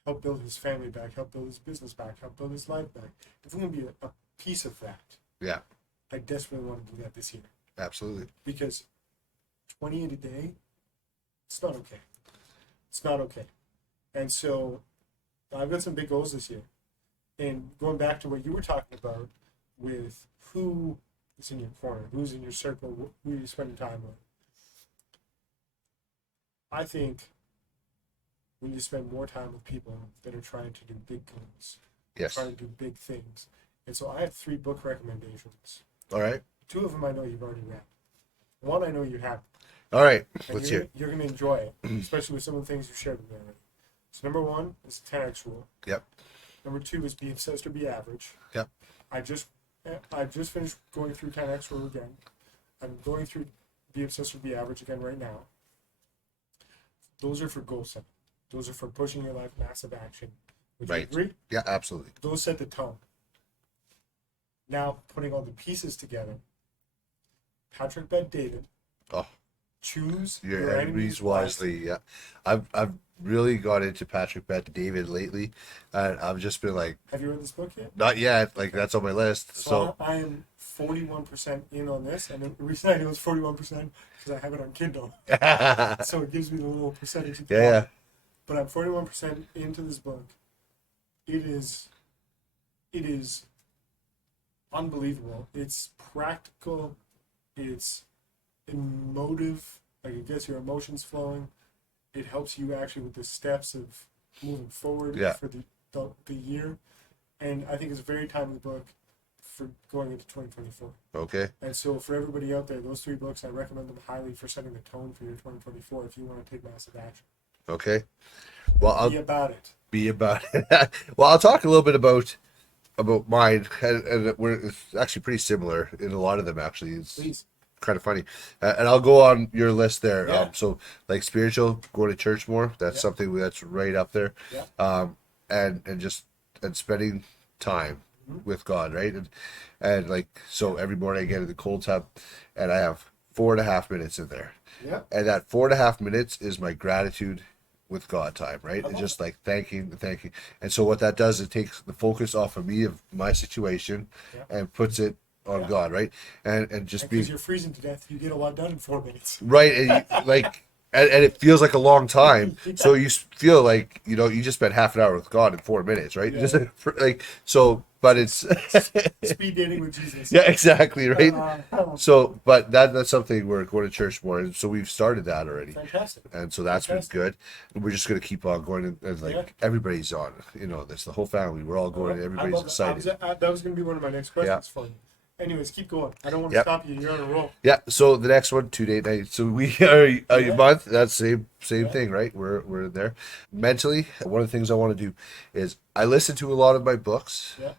help build his family back, help build his business back, help build his life back, if we can be a piece of that, Yeah. I desperately want to do that this year. Absolutely. Because 28 a day, it's not okay. It's not okay. And so I've got some big goals this year. And going back to what you were talking about with who is in your corner, who's in your circle, who are you spending time with. I think we need to spend more time with people that are trying to do big goals, Yes. trying to do big things. And so I have 3 book recommendations. All right. 2 of them I know you've already read. One I know you haven't. All right. And Let's hear. you're going to enjoy it, especially with some of the things you shared with me already. So number 1 is the 10x rule. Yep. Number 2 is be obsessed or be average. Yep. I just finished going through 10x rule again. I'm going through be obsessed or be average again right now. Those are for goal setting. Those are for pushing your life massive action. Would you Right. agree? Yeah, absolutely. Those set the tone. Now putting all the pieces together. Patrick Bet David. Oh. Choose Your enemies wisely. Yeah. I've really got into Patrick Bet David lately, and I've just been like, Have you read this book yet? not yet. Like, that's on my list. So I am 41% in on this, and the reason I know it's 41% because I have it on Kindle, so it gives me the little percentage at the yeah. bottom. But I'm 41% into this book. It is unbelievable. It's practical. It's emotive. Like, it gets your emotions flowing. It helps you actually with the steps of moving forward for the year. And I think it's a very timely book for going into 2024. Okay. And so for everybody out there, those 3 books, I recommend them highly for setting the tone for your 2024 if you want to take massive action. Okay. Well, I'll Be about it. be about it. Well, I'll talk a little bit about mine, and it's actually pretty similar in a lot of them. Actually, it's Please. kind of funny, and I'll go on your list there. Yeah. So, like spiritual, going to church more. That's something that's right up there. Yeah. And spending time with God, right? And like, so every morning I get in the cold tub, and I have 4.5 minutes in there. Yeah. And that 4.5 minutes is my gratitude with God time, right? It's love just like thanking. And so what that does, it takes the focus off of me, of my situation, and puts it on God, right? And just Because being you're freezing to death, you get a lot done in 4 minutes. right, and and it feels like a long time. So you feel like, you just spent half an hour with God in 4 minutes, right? Yeah. Just like, so, but it's Speed dating with Jesus. yeah, exactly, right? So, but that's something we're going to church more, and so we've started that already. Fantastic. And so that's been good. And we're just going to keep on going. And like, everybody's on, this, the whole family, we're all going, everybody's excited. That was going to be one of my next questions for you. Anyways, keep going. I don't want to Yep. stop you. You're on a roll. Yeah. So the next one, 2 date night. So we are a month. That's same thing, right? We're there. Mentally, one of the things I want to do is I listen to a lot of my books, Yeah.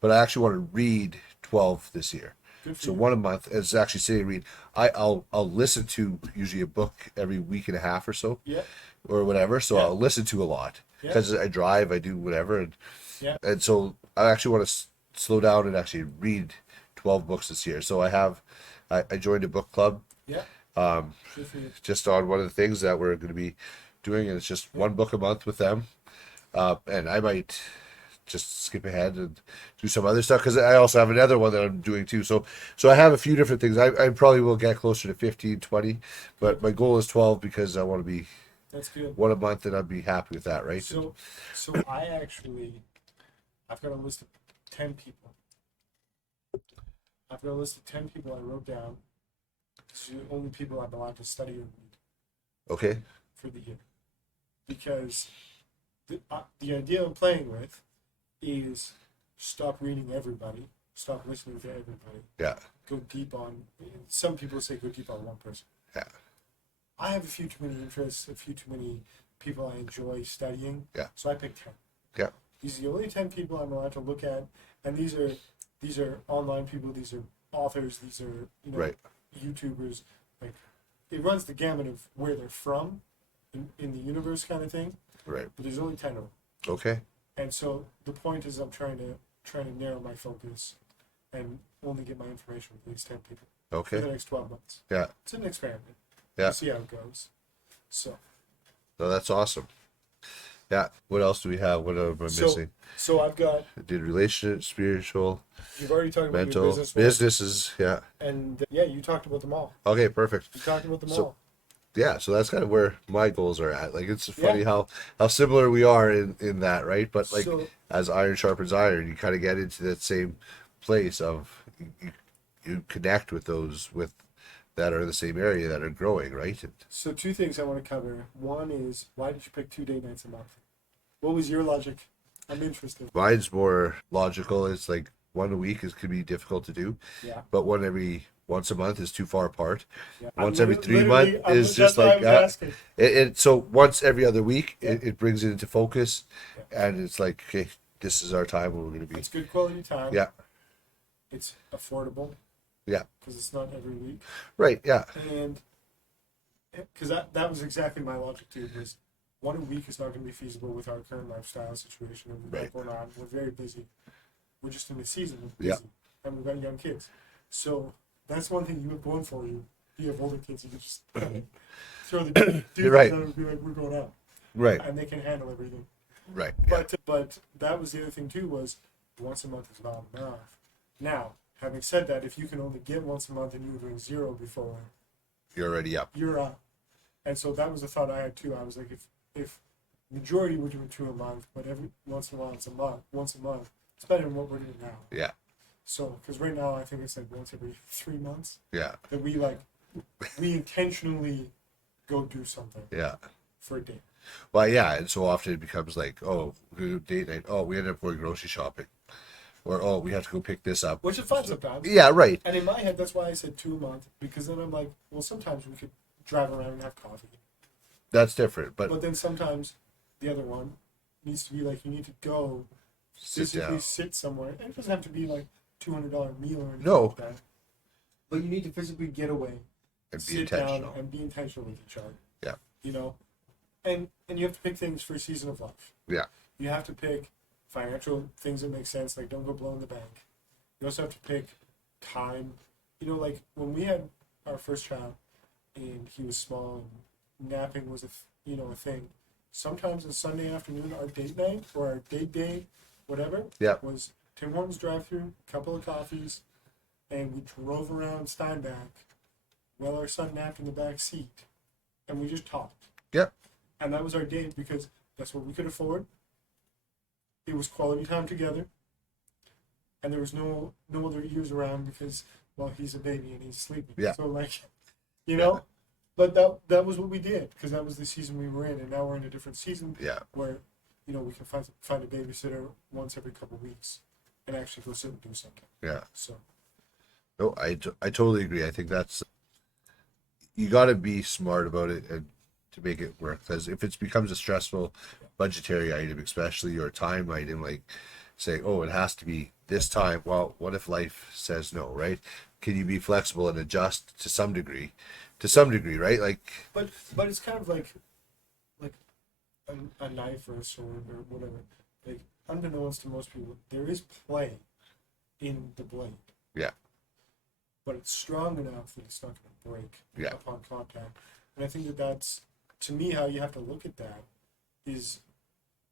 but I actually want to read 12 this year. Good for So you. one a month is actually sitting and read. I'll listen to usually a book every week and a half or so, Yeah. or whatever. So Yeah. I'll listen to a lot Yeah. because I drive, I do whatever, Yeah. and so I actually want to slow down and actually read 12 books this year. So I joined a book club Yeah. Good for you. just on one of the things that we're going to be doing, and it's just one book a month with them. And I might just skip ahead and do some other stuff because I also have another one that I'm doing too. So I have a few different things. I probably will get closer to 15, 20, but my goal is 12 because I want to be That's good. one a month, and I'd be happy with that, right? So I've got a list of 10 people. I've got a list of 10 people I wrote down. These are the only people I'm allowed to study or read Okay. for the year. Because the idea I'm playing with is stop reading everybody, stop listening to everybody, Yeah. go deep on, some people say go deep on one person. Yeah. I have a few too many interests, a few too many people I enjoy studying. Yeah. So I picked 10. Yeah. These are the only 10 people I'm allowed to look at, and these are online people, these are authors, these are Right. YouTubers. Like it runs the gamut of where they're from in the universe kind of thing. Right. But there's only 10 of them. Okay. And so the point is I'm trying to narrow my focus and only get my information with these 10 people for Okay. the next 12 months. Yeah. It's an experiment. Yeah. We'll see how it goes. So No, that's awesome. Yeah. What else do we have? What am I missing? so I've got, I did relationship, spiritual, you've already talked about your mental, business one, businesses. Yeah. and yeah, you talked about them all. Okay. Perfect. You talked about them So- all. Yeah, so that's kind of where my goals are at. Like it's funny Yeah. how similar we are in that, right? But like So- as iron sharpens iron, you kind of get into that same place of you connect with those with that are in the same area that are growing, right? And So two things I want to cover. One is, why did you pick 2 date nights a month? What was your logic? I'm interested. mine's more logical. It's like one a week could be difficult to do, Yeah. but once a month is too far apart. Yeah. Once I'm every 3 literally- months I'm- is just that's why I like was asking. so once every other week it brings it into focus, Yeah. and it's like, okay, this is our time where we're going to be. It's good quality time. Yeah. It's affordable. Yeah. Because it's not every week. Right. Yeah. And because that was exactly my logic too, was one a week is not going to be feasible with our current lifestyle situation and we've got Right. going on. We're very busy. We're just in the season. We're Yeah. busy. And we've got young kids. So that's one thing you have going for you. You have older kids, you can just throw the dudes You're right. out and be like, we're going out. Right. And they can handle everything. Right. Yeah. But that was the other thing too, was once a month is not enough. Now, having said that, if you can only get once a month and you were doing 0 before, You're already up. you're up. And so that was the thought I had too. I was like, if majority were doing 2 a month, but every once in a while it's once a month, it's better than what we're doing now. Yeah. So, because right now I think it's like once every 3 months Yeah. that we intentionally go do something Yeah. for a day. Well, yeah, and so often it becomes like, oh, we do date night. Oh, we end up going grocery shopping, or oh, we have to go pick this up. Which is fun sometimes. Yeah. Right. And in my head, that's why I said 2 a month, because then I'm like, well, sometimes we could drive around and have coffee. That's different, but But then sometimes the other one needs to be like, you need to go sit physically down. sit somewhere. And it doesn't have to be like $200 meal or anything No. like that. But you need to physically get away, And be sit down, intentional. and be intentional with each other. Yeah. You know? And you have to pick things for a season of life. Yeah. You have to pick financial things that make sense, like don't go blowing the bank. You also have to pick time. You know, like when we had our first child and he was small and napping was a thing. Sometimes on Sunday afternoon, our date night or our date day, whatever, Yeah. was Tim Hortons drive-through, couple of coffees, and we drove around Steinbach while our son napped in the back seat, and we just talked. Yep. And that was our date because that's what we could afford. It was quality time together, and there was no other ears around because, well, he's a baby and he's sleeping. Yeah. So like, you know, but that was what we did because that was the season we were in, and now we're in a different season Yeah. where, you know, we can find a babysitter once every couple of weeks and actually go sit and do something. Yeah. So No, I totally agree. I think that's you got to be smart about it and to make it work. Because if it becomes a stressful budgetary item, especially or time item, like saying, "Oh, it has to be this time." Well, what if life says no, right? can you be flexible and adjust to some degree, right? Like, But it's kind of like a knife or a sword or whatever. Like, unbeknownst to most people, there is play in the blade. yeah, But it's strong enough that it's not going to break Yeah. upon contact. And I think that that's, to me, how you have to look at that is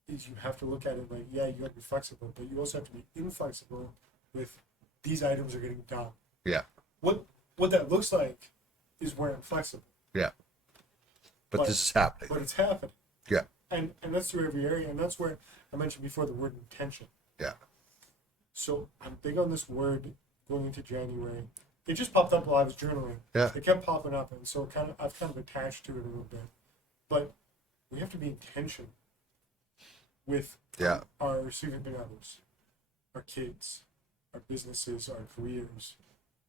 you have to look at it like, yeah, you got to be flexible, but you also have to be inflexible with these items are getting done. yeah, What that looks like is where I'm flexible. yeah. But this is happening. But it's happening. Yeah, And that's through every area, and that's where I mentioned before the word intention. yeah, So I'm big on this word going into January. It just popped up while I was journaling. Yeah. It kept popping up, and so I've kind of attached to it a little bit. But we have to be intentional with yeah, our significant others, our kids, our businesses, our careers.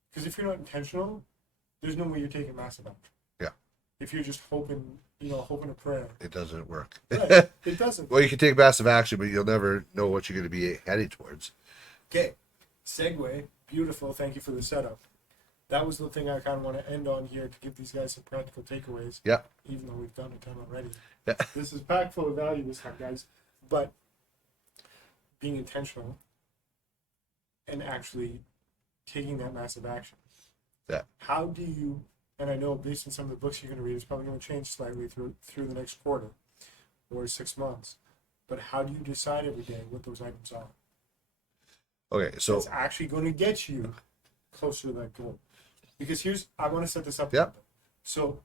Because if you're not intentional, there's no way you're taking massive action. yeah. If you're just hoping a prayer. It doesn't work. Right. It doesn't. Well, you can take massive action, but you'll never know what you're going to be heading towards. Okay. Segue. Beautiful. Thank you for the setup. That was the thing I kind of want to end on here to give these guys some practical takeaways. Yeah. Even though we've done a ton already. Yeah. This is packed full of value this time, guys. But being intentional and actually taking that massive action. Yeah. How do you, and I know based on some of the books you're going to read, it's probably going to change slightly through the next quarter or 6 months. But how do you decide every day what those items are? Okay, so It's actually going to get you closer to that goal. Because I want to set this up. Yep. So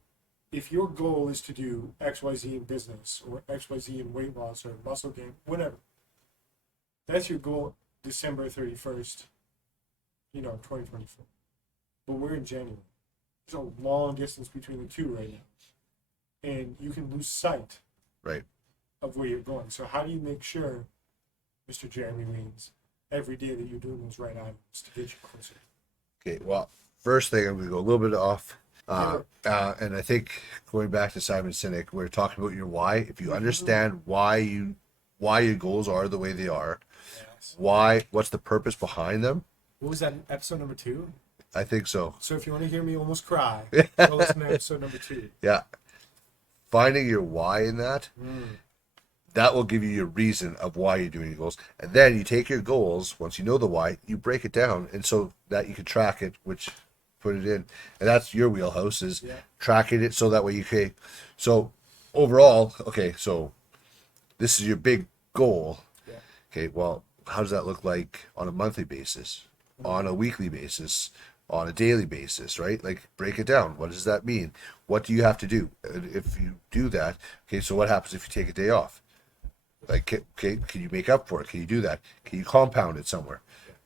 if your goal is to do XYZ in business or XYZ in weight loss or muscle gain, whatever, that's your goal December 31st, 2024. But we're in January. There's a long distance between the two right now. And you can lose sight right. of where you're going. So how do you make sure, Mr. Jeremy Weens, every day that you're doing those right items to get you closer? Okay, well, first thing, I'm going to go a little bit off. And I think going back to Simon Sinek, we're talking about your why. If you understand why your goals are the way they are, Yes. what's the purpose behind them? What was that, episode number 2? I think so. So if you want to hear me almost cry, go listen to episode number 2. Yeah. Finding your why in that, that will give you your reason of why you're doing your goals. And then you take your goals, once you know the why, you break it down. And so that you can track it, which put it in. And that's your wheelhouse, is tracking it so that way you can. So overall, okay, so this is your big goal. Yeah. Okay, well, how does that look like on a monthly basis, on a weekly basis, on a daily basis, right? Like, break it down. What does that mean? What do you have to do? If you do that, okay, so what happens if you take a day off? Like, okay, can you make up for it? Can you do that? Can you compound it somewhere?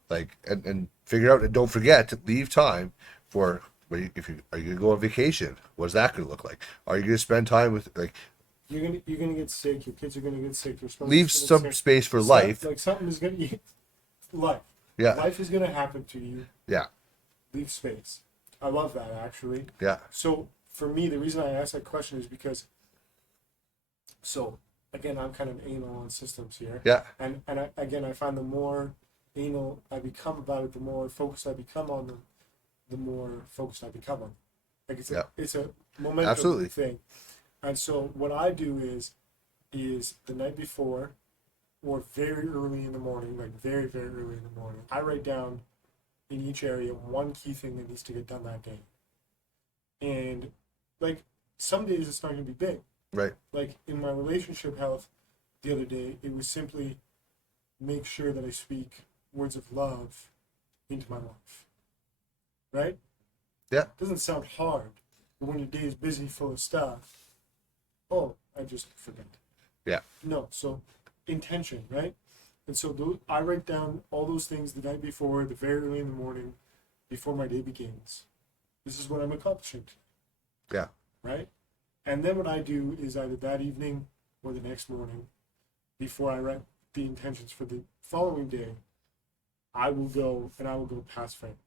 Like, and figure out, and don't forget to leave time for, are you going to go on vacation? What's that going to look like? Are you going to spend time with, like, You're gonna get sick. Your kids are gonna get sick. Your spouse leave is gonna some get sick. space for life. Like something is gonna life. Yeah. Life is gonna happen to you. Yeah. Leave space. I love that, actually. Yeah. So for me, the reason I asked that question is because. So again, I'm kind of anal on systems here. Yeah. And I find the more anal I become about it, the more focused I become on them, the more focused I become on. Like it's a momentum Absolutely. thing. And so what I do is the night before or very early in the morning, like very, very early in the morning, I write down in each area one key thing that needs to get done that day. And like some days it's not going to be big. Right. Like in my relationship health the other day, it was simply make sure that I speak words of love into my life. Right? Yeah. It doesn't sound hard, but when your day is busy, full of stuff, I just forget. Yeah. No, so intention, right? And so I write down all those things the night before, the very early in the morning, before my day begins. This is what I'm accomplishing. Yeah. Right? And then what I do is either that evening or the next morning, before I write the intentions for the following day, I will go pass frame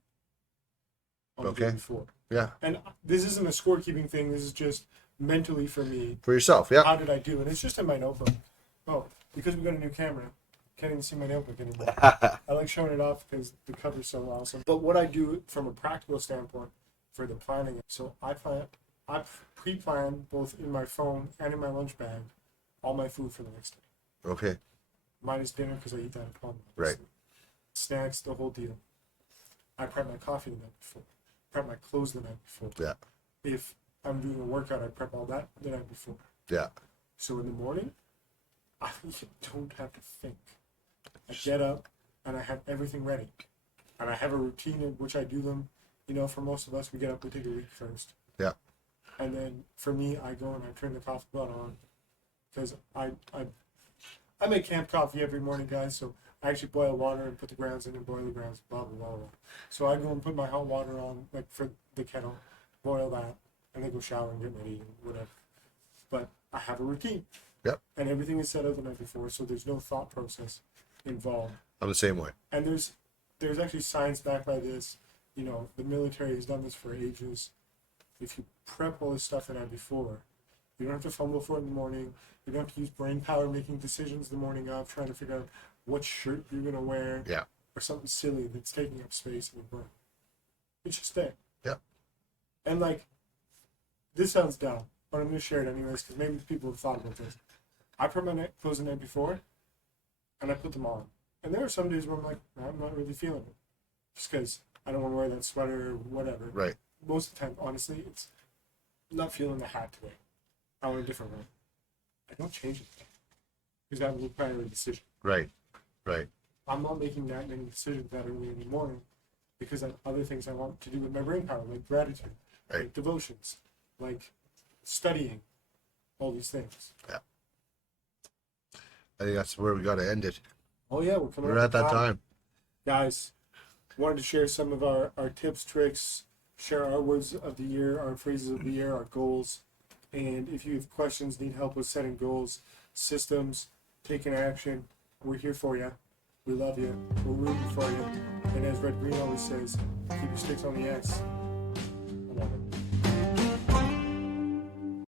on the day before. Yeah. And this isn't a scorekeeping thing. This is just mentally for me. For yourself, yeah. How did I do? And it's just in my notebook. Oh, because we got a new camera. Can't even see my notebook anymore. I like showing it off because the cover's so awesome. But what I do from a practical standpoint for the planning, so I pre-plan both in my phone and in my lunch bag all my food for the next day. Okay. Minus dinner because I eat that at home. Right. Snacks, the whole deal. I prep my coffee the night before. Prep my clothes the night before. Yeah. If I'm doing a workout, I prep all that the night before. Yeah. So in the morning, I don't have to think. I get up and I have everything ready. And I have a routine in which I do them. You know, for most of us, we get up, we take a leak first. Yeah. And then for me, I go and I turn the coffee pot on. Because I make camp coffee every morning, guys. So I actually boil water and put the grounds in and boil the grounds, blah, blah, blah, blah. So I go and put my hot water on, like for the kettle, boil that, and then go shower and get ready and whatever. But I have a routine. Yep. And everything is set up the night before, so there's no thought process involved. I'm the same way. And there's actually science backed by this. You know, the military has done this for ages. If you prep all this stuff the night before, you don't have to fumble for it in the morning. You don't have to use brain power making decisions the morning of, trying to figure out what shirt you're going to wear. Yeah. Or something silly that's taking up space in your brain. It's just there. Yeah. And like, this sounds dumb, but I'm going to share it anyways because maybe people have thought about this. I prep my clothes the night before, and I put them on. And there are some days where I'm like, I'm not really feeling it. Just because I don't want to wear that sweater or whatever. Right. Most of the time, honestly, it's not feeling the hat today. I want a different one. I don't change it because that will require a decision. Right. Right. I'm not making that many decisions that early in the morning because I have other things I want to do with my brain power, like gratitude, Right. like devotions, like studying, all these things. Yeah. I think that's where we got to end it. Oh yeah, we're coming We're up at that time. Guys, wanted to share some of our tips, tricks, share our words of the year, our phrases of the year, our goals. And if you have questions, need help with setting goals, systems, taking action, we're here for you. We love you. We're rooting for you. And as Red Green always says, keep your sticks on the X. I love it.